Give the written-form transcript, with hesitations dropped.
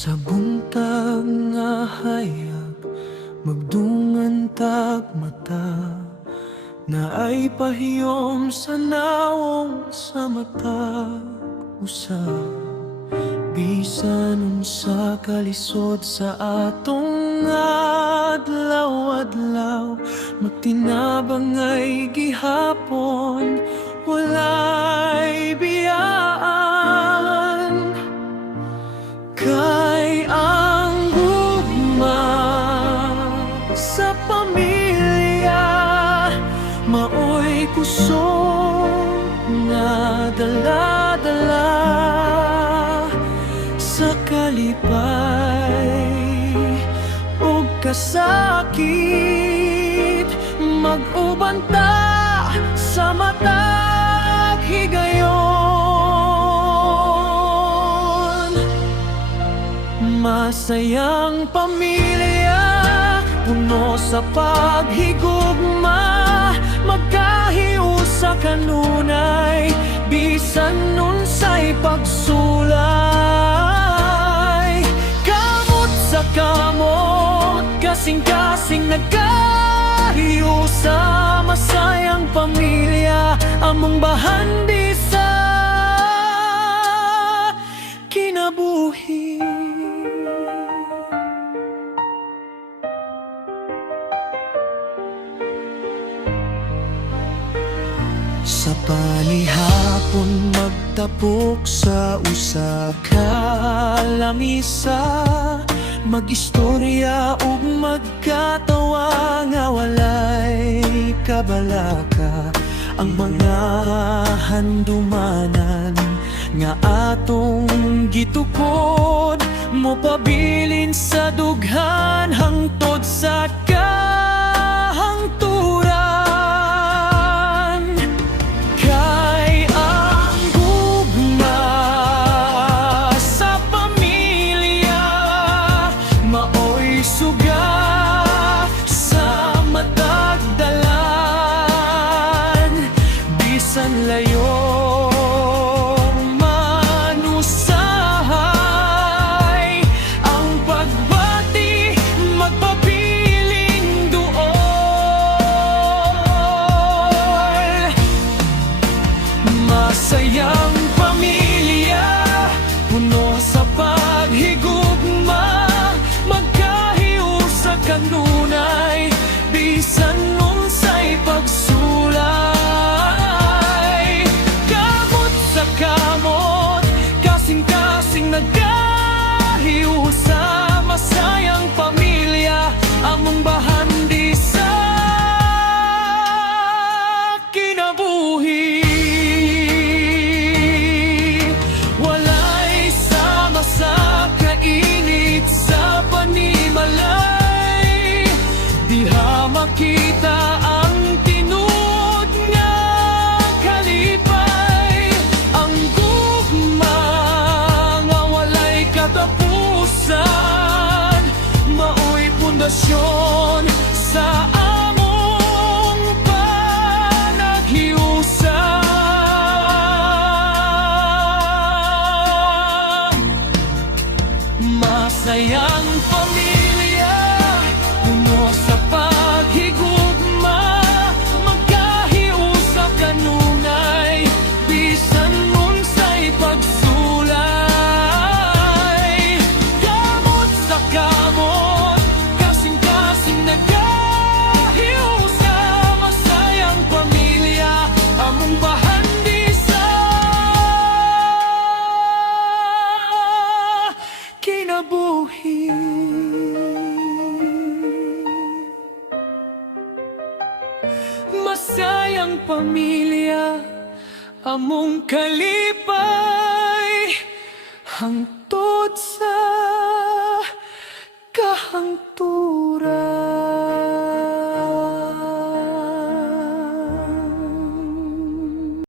Sa buntag nga hayag, magdungan tag mata, na ay pahiyom sa naong sa mata usa. Bisan unsa kalisod sa atong adlaw-adlaw, magtinabang ay gihapon, walay biyaan. Kay ang gugma sa pamilya, maoy kusog nga dala-dala sa kalipay ug kasakit, mag-uban ta sa matag higayon. Masayang pamilya, puno sa paghigugma, magkahiusa kanunay, bisan unsay pagsulay. Kamot sa kamot, kasing-kasing nagkahiusa, masayang pamilya, among bahandi sa kinabuhi. Sa panihapon magtapok sa usa ka lamisa, mag-istorya ug magkatawa nga walay kabalaka. Ang mga handumanan nga atong gitukod, mopabilin sa dughan hangtod sa kahangturan. Kay ang gugma sa pamilya, maoy suga sa matagdalan, bisan layo manusahay, ang pagbati magpabiling duol. Masayang pamilya, puno sa paghigugma, magkahiusa kanunay, bisan unsay pagsulay. Kamot sa kamot, kasing-kasing nagkahiusa, masayang pamilya, among bahandi sa kinabuhi. Walay sama sa kainit sa panimalay, diha makita ang tinud nga kalipay. Ang gugma nga walay katapusan, maoy pundasyon sa among panaghiusa. Masayang pamilya, puno sa paghigugma, magkahiusa kanunay, bisan unsay pagsulay. Kamot sa kamot, kasing-kasing nagkahiusa, masayang pamilya, among bahandi sa kinabuhi. Masayang pamilya, among kalipay, hangtod sa kahangturan.